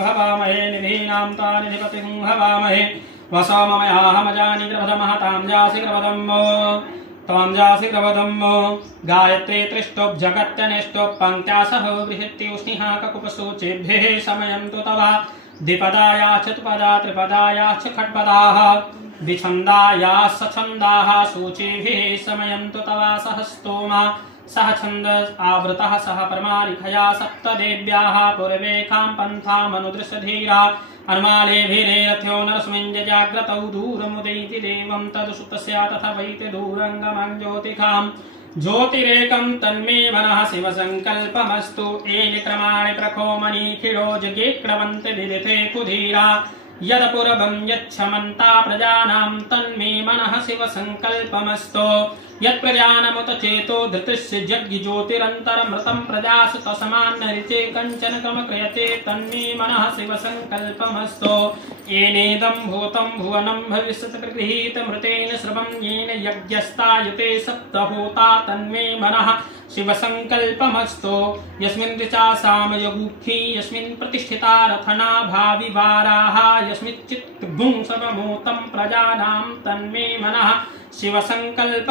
हवामहे निधीनां ता निधिपतिं हवामहे वसोममयाहमजानि ग्रभदमः तां जासि ग्रभदम्मो त्वां जासि ग्रभदम्मो गायत्री त्रिष्टुब्जगत्यनिष्टुप् पङ्क्त्यासह बृहत्युष्णिः ककुपसूचिभ्यः समयन्तु तव द्विपदायाश्च चतुपदा त्रिपदायाश्च खट्पदाः विछन्दायाः सछन्दाः सूचिभिः समयन्तु तव सहस्तोमा सह छंद आवृतः सह परमालिखया सप्तदेव्याः पूर्वेखां पन्थामनुदृश्य धीरा अनुमालेभिरेरथ्यो नरस्मिन् जाग्रतौ दूरमुदैति देवं तदुषुतस्य तथा वैति दूरङ्गमं ज्योतिखां ज्योतिरेकं तन्मे मनः शिवसङ्कल्पमस्तु येन क्रमाणि प्रखो मणिखिलो जगे क्रमन्ति दिदिते कुधीरा यदपूर्वं यच्छमन्ता प्रजानां तन्मे मनः शिवसङ्कल्पमस्तु यत्प्रजानमुत चेतो धृतस्य जग्ज्योतिरन्तरमृतं प्रजासु तस्मान्नरिचे कञ्चन क्रम क्रियते तन्मे मनः शिवसङ्कल्पमस्तु येनेदं भूतं भुवनं भविष्यति प्रगृहीतमृतेन श्रवं येन यज्ञस्तायते सप्तहोता तन्मे मनः शिवसङ्कल्पमस्तु यस्मिन् ऋचा सामयगुखी यस्मिन् प्रतिष्ठिता रथना भाविवाराः यस्मिच्चित् सर्वभूतं प्रजानां तन्मे मनः शिवसङ्कल्पम्।